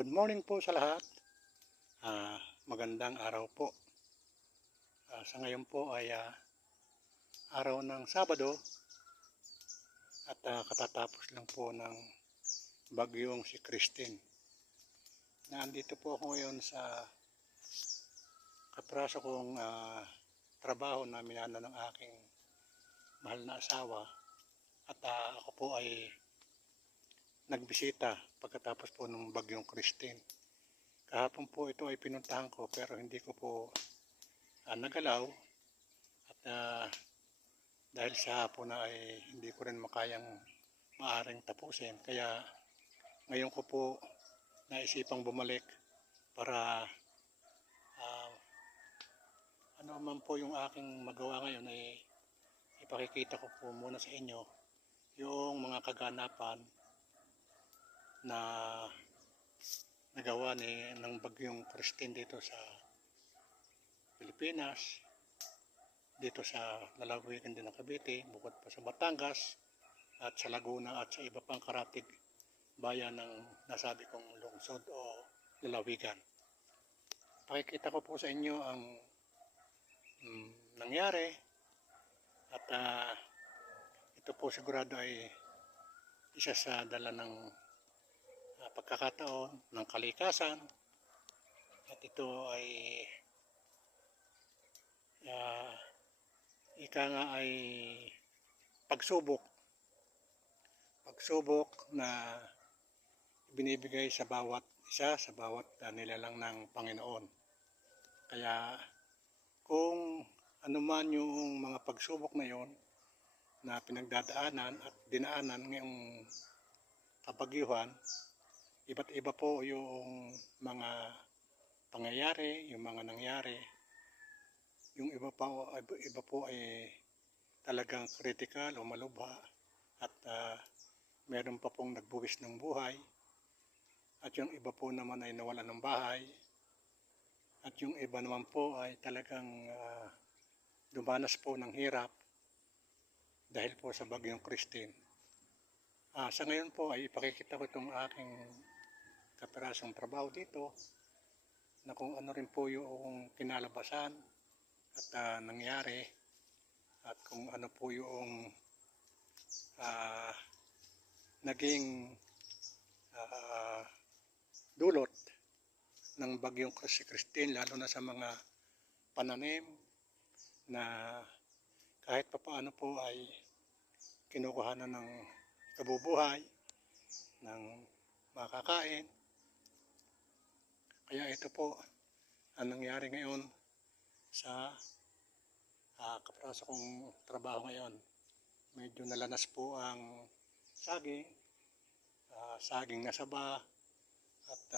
Good morning po sa lahat. Magandang araw po. Sa ngayon po ay araw ng Sabado at katatapos lang po ng bagyong si Christine. Nandito po ako ngayon sa kapraso kong trabaho na minana ng aking mahal na asawa at ako po ay nagbisita pagkatapos po ng bagyong Christine. Kahapon po ito ay pinuntahan ko pero hindi ko po nagalaw at dahil sa hapon na ay hindi ko rin makayang maaring tapusin. Kaya ngayon ko po naisipang bumalik para ano man po yung aking magawa ngayon ay ipakikita ko po muna sa inyo yung mga kaganapan na nagawa ng bagyong Christine dito sa Pilipinas, dito sa lalawigan din ng Cavite, bukod pa sa Batangas at sa Laguna at sa iba pang karatig bayan ng nasabi kong lungsod o lalawigan. Pakikita ko po sa inyo ang nangyari at ito po sigurado ay isa sa dala ng pagkakataon ng kalikasan at ito ay ika nga ay pagsubok na binibigay sa bawat isa, sa bawat nilalang ng Panginoon. Kaya kung ano man yung mga pagsubok na yon na pinagdadaanan at dinaanan ngayong kabagyuhan, iba't iba po yung mga pangyayari, yung mga nangyari. Yung iba po ay talagang critical o malubha at meron pa pong nagbuwis ng buhay at yung iba po naman ay nawalan ng bahay at yung iba naman po ay talagang dumanas po ng hirap dahil po sa bagyong Christine. Sa ngayon po ay ipakikita ko itong aking kaperasong trabaho dito na kung ano rin po yung kinalabasan at nangyari at kung ano po yung naging dulot ng bagyong si Christine, lalo na sa mga pananim na kahit papaano po ay kinukuhanan ng kabubuhay, ng makakain. Kaya ito po ang nangyari ngayon sa kapraso kong trabaho ngayon. Medyo nalanas po ang saging na saba at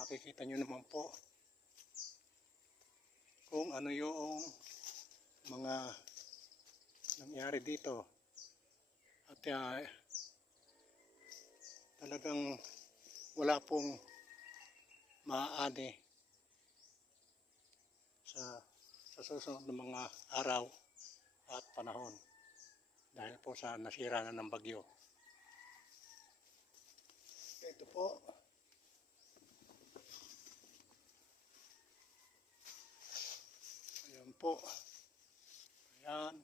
makikita nyo naman po kung ano yung mga nangyari dito at talagang wala pong maaani sa susunod ng mga araw at panahon dahil po sa nasira na ng bagyo. Ito po ayan po, ayan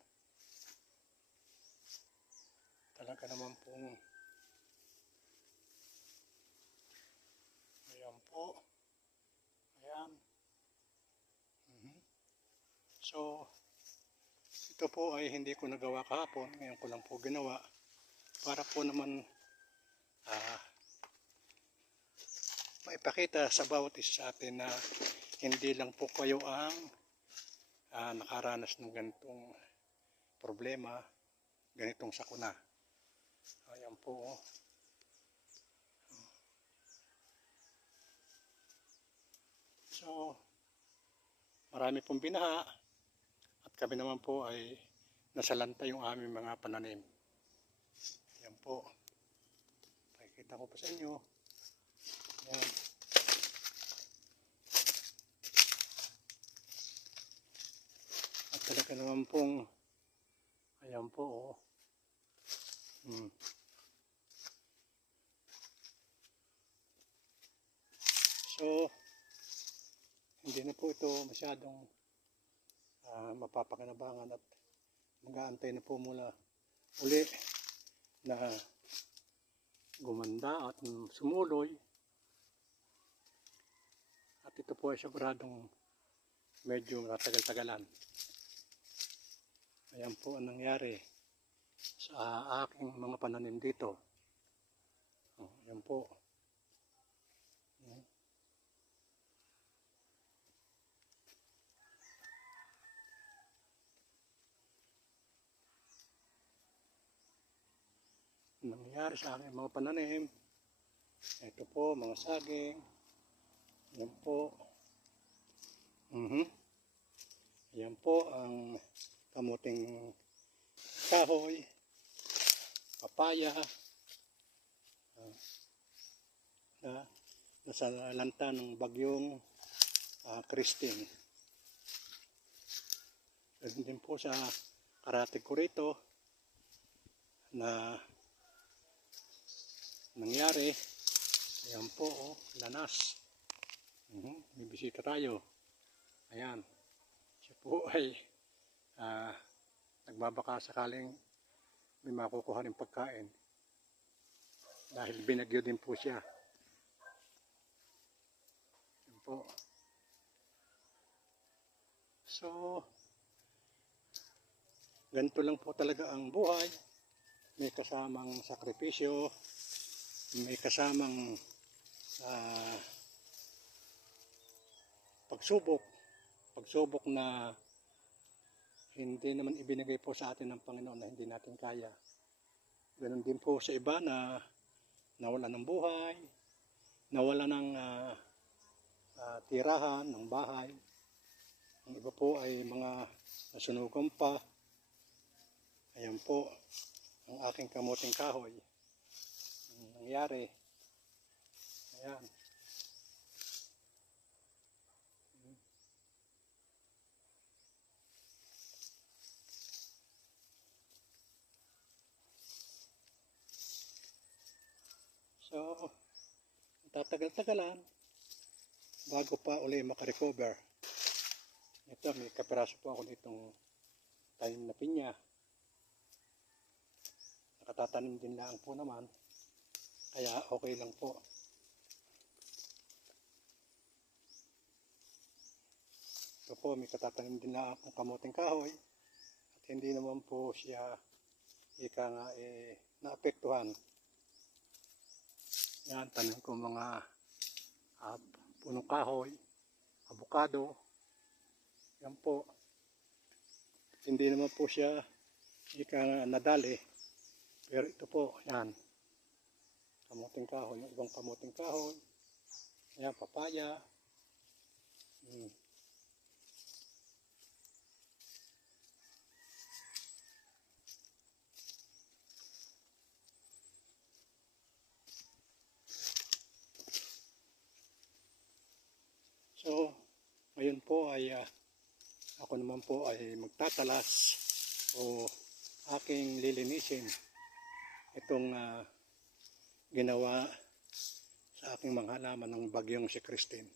talaga naman pong ayan po, ayan. So ito po ay hindi ko nagawa kahapon, ngayon ko lang po ginawa para po naman maipakita sa bawat isa sa atin na hindi lang po kayo ang nakaranas ng ganitong problema, ganitong sakuna. Ayan po. So marami pong binaha at kami naman po ay nasalanta yung aming mga pananim. Ayan po. Pakikita ko pa sa inyo. Ayan. At talaga naman pong ayan po. So, hindi na po ito masyadong mapapakinabangan at mag-aantay na po muna uli na gumanda at sumuloy. At ito po ay siguradong medyo natagal-tagalan. Ayan po ang nangyari sa aking mga pananim dito. Ayan po. Nangyari sa aking mga pananim. Ito po, mga saging. Ayan po. Ayan po ang kamuting kahoy, papaya, nasa lanta ng bagyong Christine. Ganun din po sa karatig ko rito na nangyari. Ayan po, lanas. May bisita tayo. Ayan. Siya po ay nagbabaka sakaling may makukuha ng pagkain. Dahil binagyo din po siya. Ayan po. So, ganito lang po talaga ang buhay. May kasamang sakripisyo. May kasamang pagsubok na hindi naman ibinigay po sa atin ng Panginoon na hindi natin kaya. Ganon din po sa iba na nawala ng buhay, nawala ng tirahan ng bahay. Ang iba po ay mga nasunugan pa. Ayan po ang aking kamuting kahoy. Ang nangyari. Ayan. So, tatagal-tagalan bago pa uli makarecover. Ito, may kapiraso po ako ditong tanim na pinya. Nakatatanim din lang po naman. Kaya okay lang po. Ito po, may katatanim din lang akong kamuting kahoy. At hindi naman po siya naapektuhan. Yan, tanim ko mga punong kahoy, avocado. Yan po. Hindi naman po siya nadali. Pero ito po, yan. Kamuting kahoy, yung ibang kamuting kahoy. Yan, papaya. So, ngayon po ay ako naman po ay magtatalas o aking lilinisin itong ginawa sa aking mga halaman ng bagyong si Christine.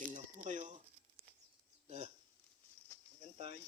Yan lang po kayo. Magantay.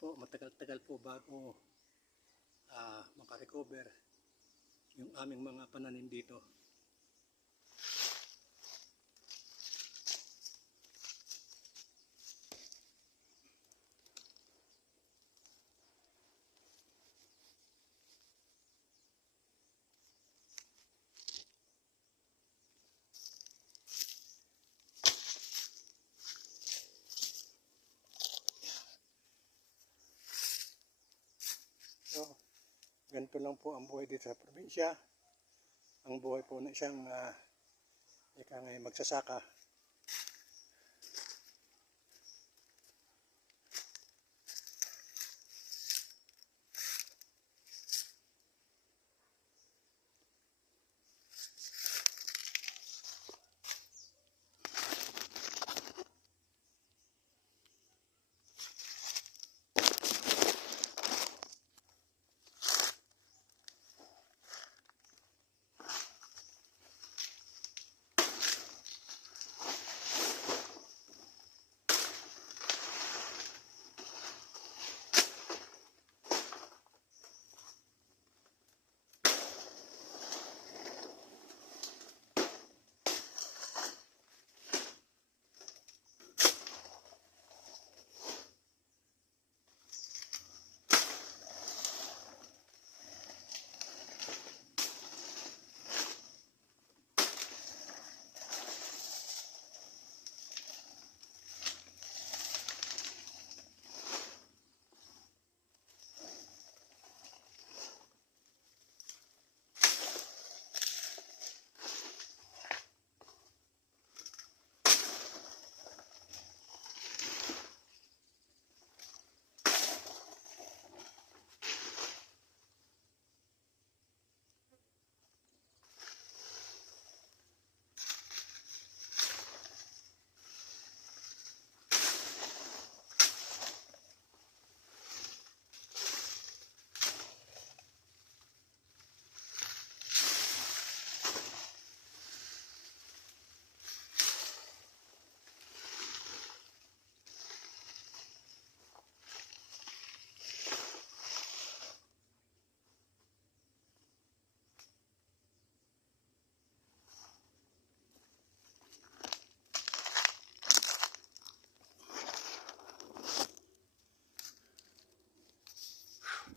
po, matagal-tagal po bago makarecover yung aming mga pananim dito. So, ganito lang po ang buhay dito sa probinsya. Ang buhay po na isang ika nga magsasaka.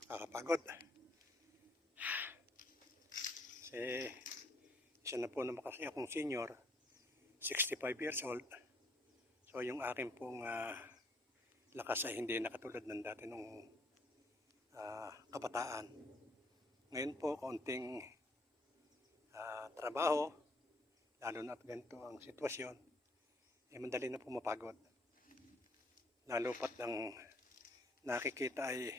Nakakapagod. Kasi isa na po naman kasi akong senior, 65 years old. So yung akin pong lakas ay hindi nakatulad ng dati nung kabataan. Ngayon po, kaunting trabaho, lalo na ganito ang sitwasyon, madali na po mapagod. Lalo pat ang nakikita ay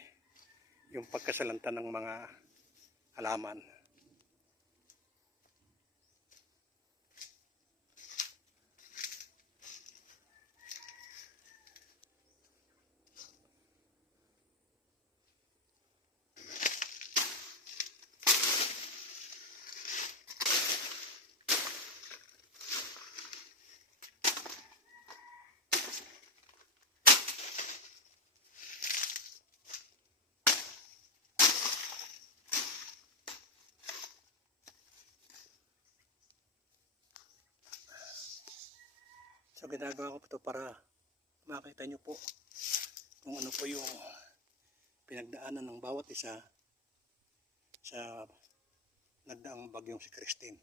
yung pagkasalanta ng mga halaman. So ginagawa ko ito para makita nyo po kung ano po yung pinagdaanan ng bawat isa sa nagdaang bagyong si Christine.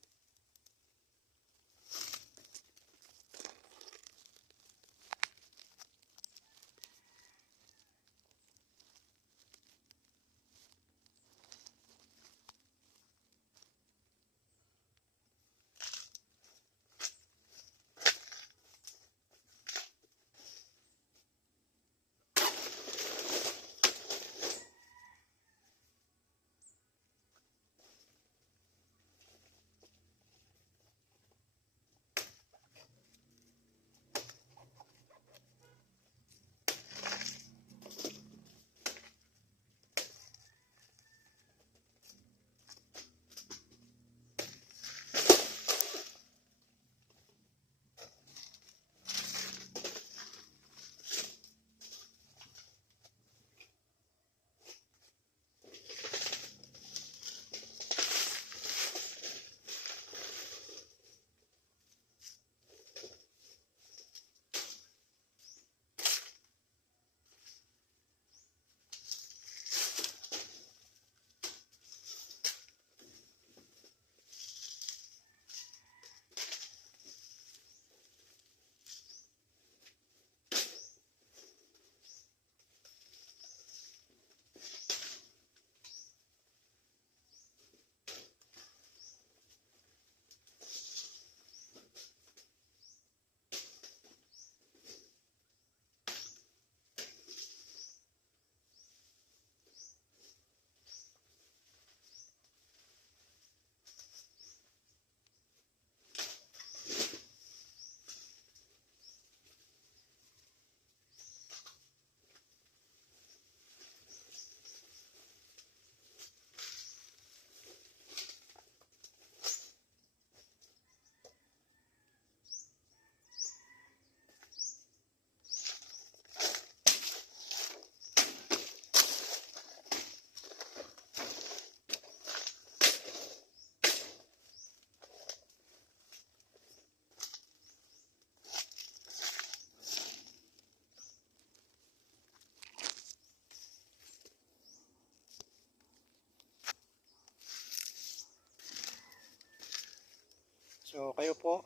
So kayo po,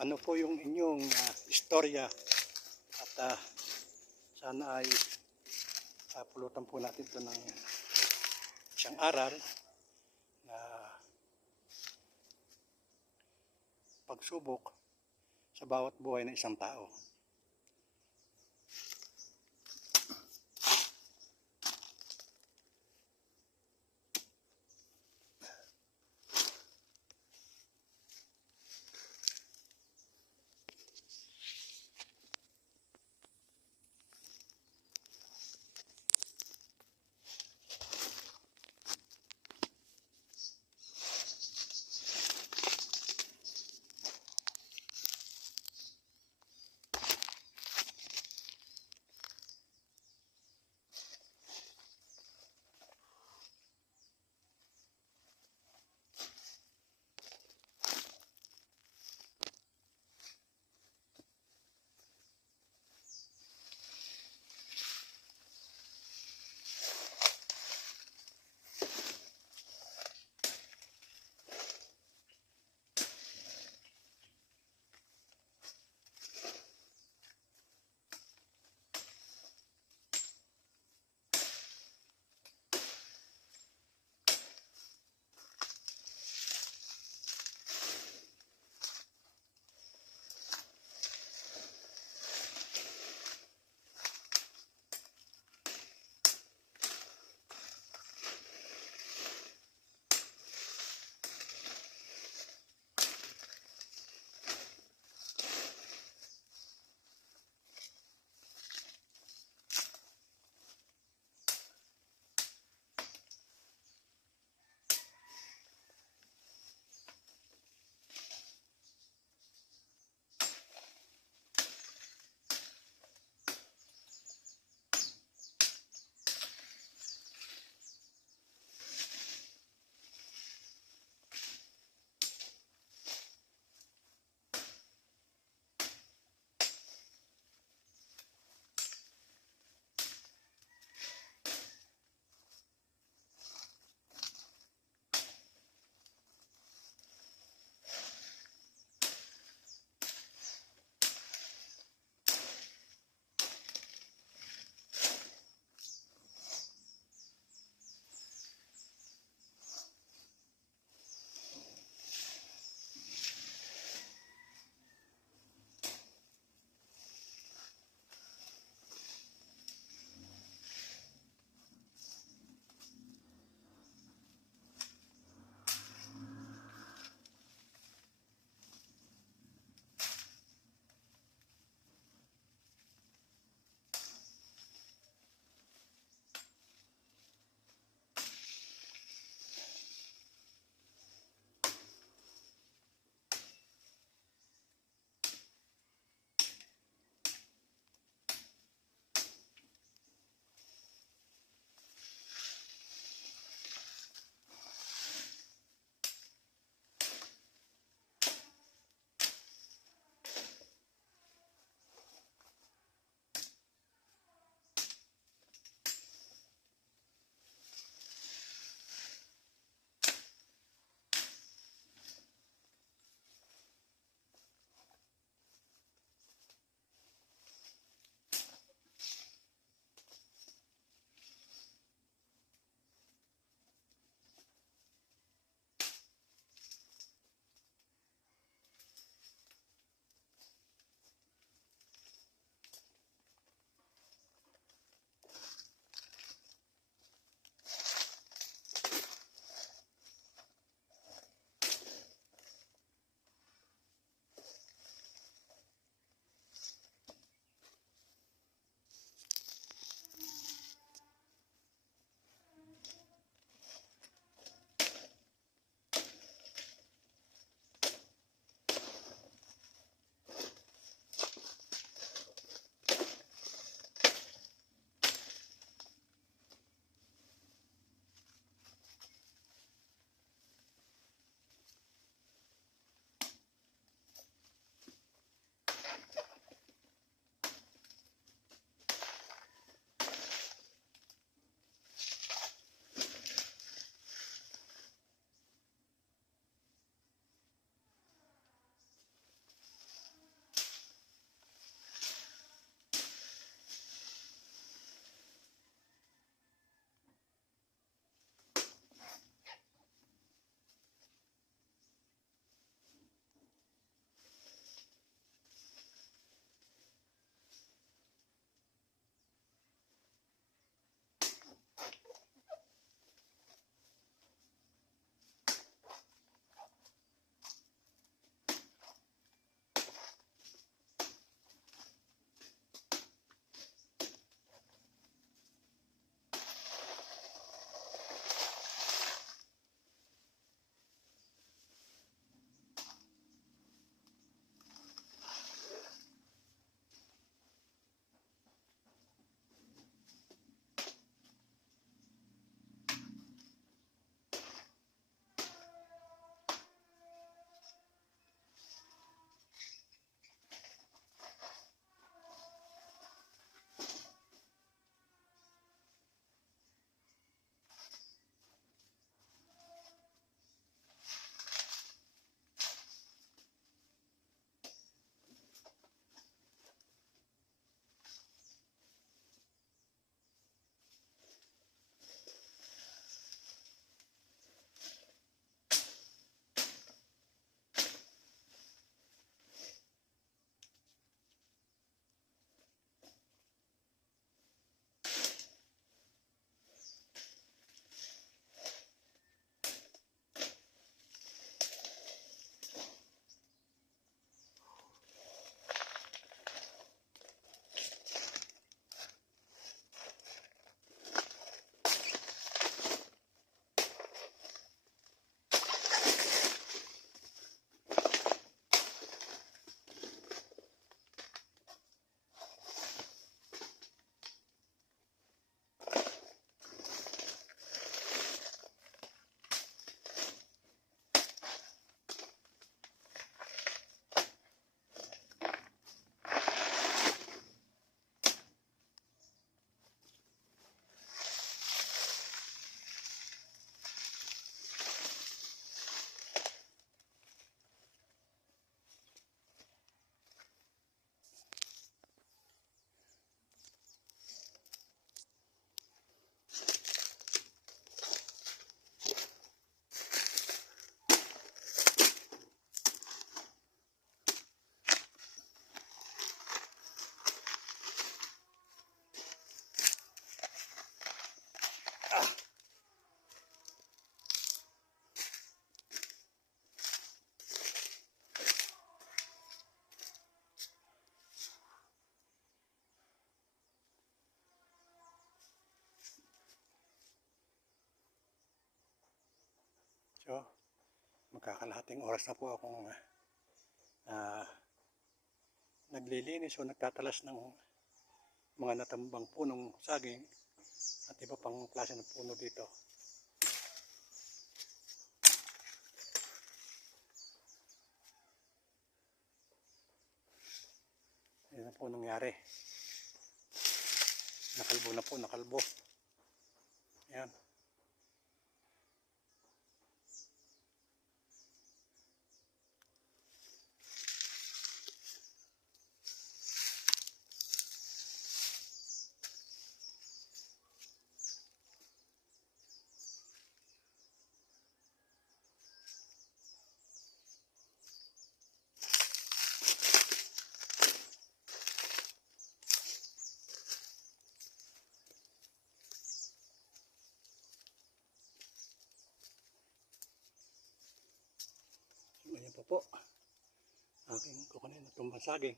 ano po yung inyong istorya at sana ay pulutan po natin ito ng isang aral na pagsubok sa bawat buhay ng isang tao. magkakalahating oras na po akong naglilinis o nagtatalas ng mga natambang punong saging at iba pang klase ng puno dito. Yan na po nangyari. Nakalbo na po, nakalbo. Yan. Ayan po. Aking kukunin na tumbang saging.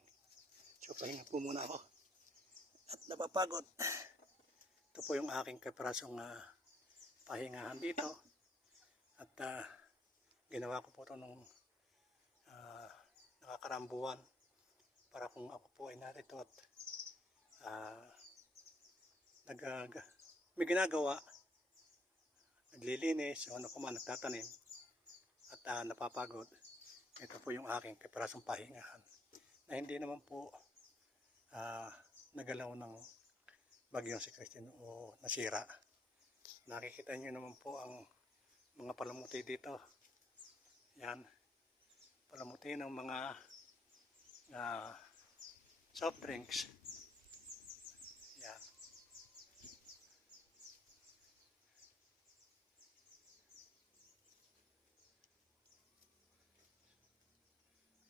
So pahinga po muna ako. At napapagod. Ito po yung aking kaprasong pahingahan dito. At ginawa ko po ito nung nakakarambuan. Para kung ako po ay narito at may ginagawa. Naglilinis o ano po man nagtatanim. At napapagod. Ito po yung aking kaprasong pahingahan na hindi naman po nagalaw ng bagyong si Christine o nasira. Nakikita nyo naman po ang mga palamuti dito. Yan. Palamuti ng mga soft drinks. Yan.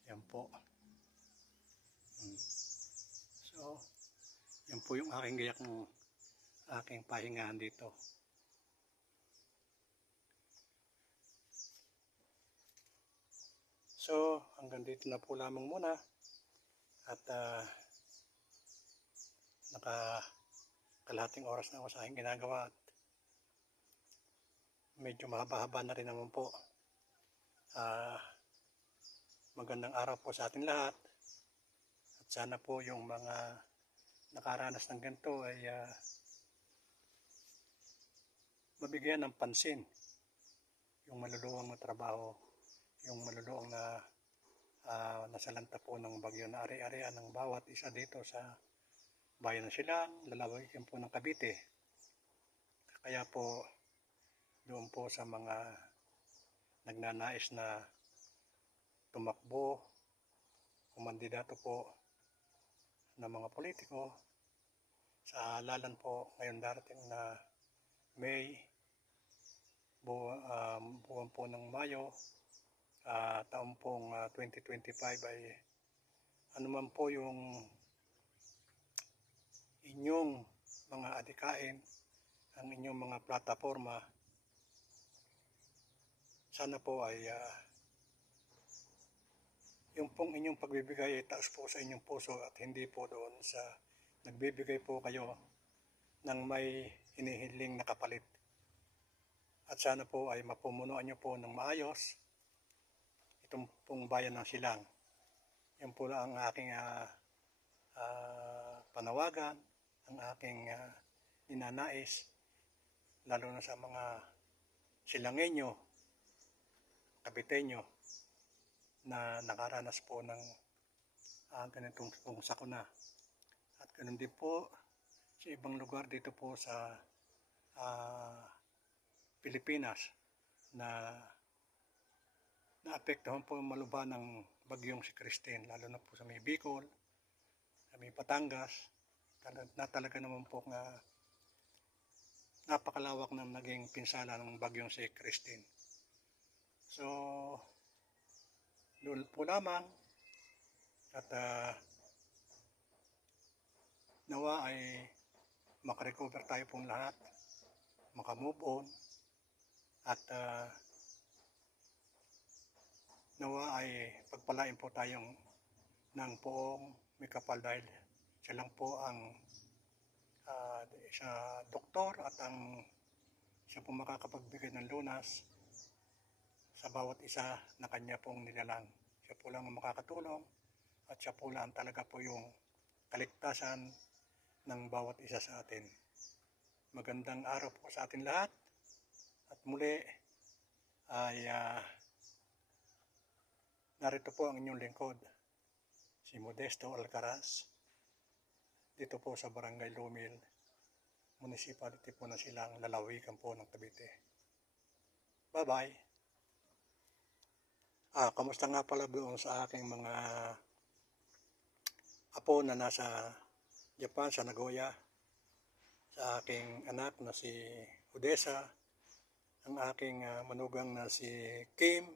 Yan po. So, yan po yung aking gayak ng aking pahingahan dito. So, hanggang dito na po lamang muna. At nakakalahating oras na ako sa aking ginagawa. At medyo mahaba-haba na rin naman po. Magandang araw po sa ating lahat. At sana po yung mga nakaranas ng ganito ay mabigyan ng pansin. Yung maluluwang na trabaho, yung maluluwang na nasalanta po ng bagyo na ari-arian ng bawat isa dito sa bayan ng Silang, lalawigan po ng Cavite. Kaya po doon po sa mga nagnanais na tumakbo, kumandidato po ng mga politiko sa halalan po ngayon darating na May, buwan po ng Mayo, taon pong 2025 ay anuman po yung inyong mga adikain, ang inyong mga plataforma, sana po ay yung pong inyong pagbibigay ay taos po sa inyong puso at hindi po doon sa nagbibigay po kayo ng may hinihiling na kapalit. At sana po ay mapumunuan nyo po ng maayos itong pong bayan ng Silang. Yan po ang aking panawagan, ang aking ninanais, lalo na sa mga Silangenyo, Caviteño, na nakaranas po ng ganitong pong sakuna. At ganun din po sa ibang lugar dito po sa Pilipinas na naapektuhan po maluba ng bagyong si Christine, lalo na po sa may Bicol, sa may Batangas, na talaga naman po nga napakalawak ng naging pinsala ng bagyong si Christine. So, doon po lamang at nawa ay makarecover tayo pong lahat, makamove on at nawa ay pagpalain po tayong ng poong may kapal dahil siya lang po ang doktor at ang siya po makakapagbigay ng lunas sa bawat isa na kanya pong nilalang. Siya po lang ang makakatulong at siya po lang talaga po yung kaligtasan ng bawat isa sa atin. Magandang araw po sa atin lahat at muli ay narito po ang inyong lingkod, si Modesto Alcaraz, dito po sa Barangay Lumil, Municipality po na Silang, Lalawigan po ng Cavite. Bye-bye! Kamusta nga pala doon sa aking mga apo na nasa Japan, sa Nagoya, sa aking anak na si Odessa, ang aking manugang na si Kim,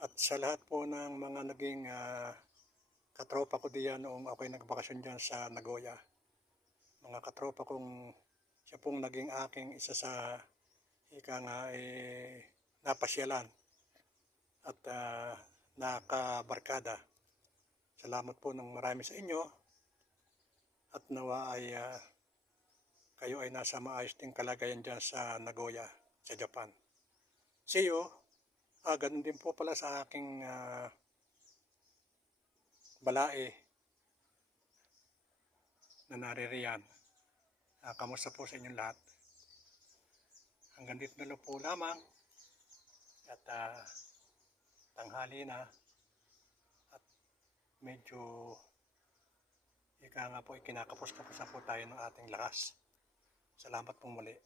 at sa lahat po ng mga naging katropa ko diyan noong ako'y nagbakasyon dyan sa Nagoya. Mga katropa kong siya pong naging aking isa sa napasyalan at nakabarkada. Salamat po ng marami sa inyo at nawa ay kayo ay nasa maayos ding kalagayan dyan sa Nagoya, sa Japan. See you! Ganun din po pala sa aking balae na naririyan. Kamusta po sa inyong lahat? Hanggang dito na lang po lamang at tanghali na at medyo ika nga po ikinakapos-kapos na po tayo ng ating lakas. Salamat pong muli.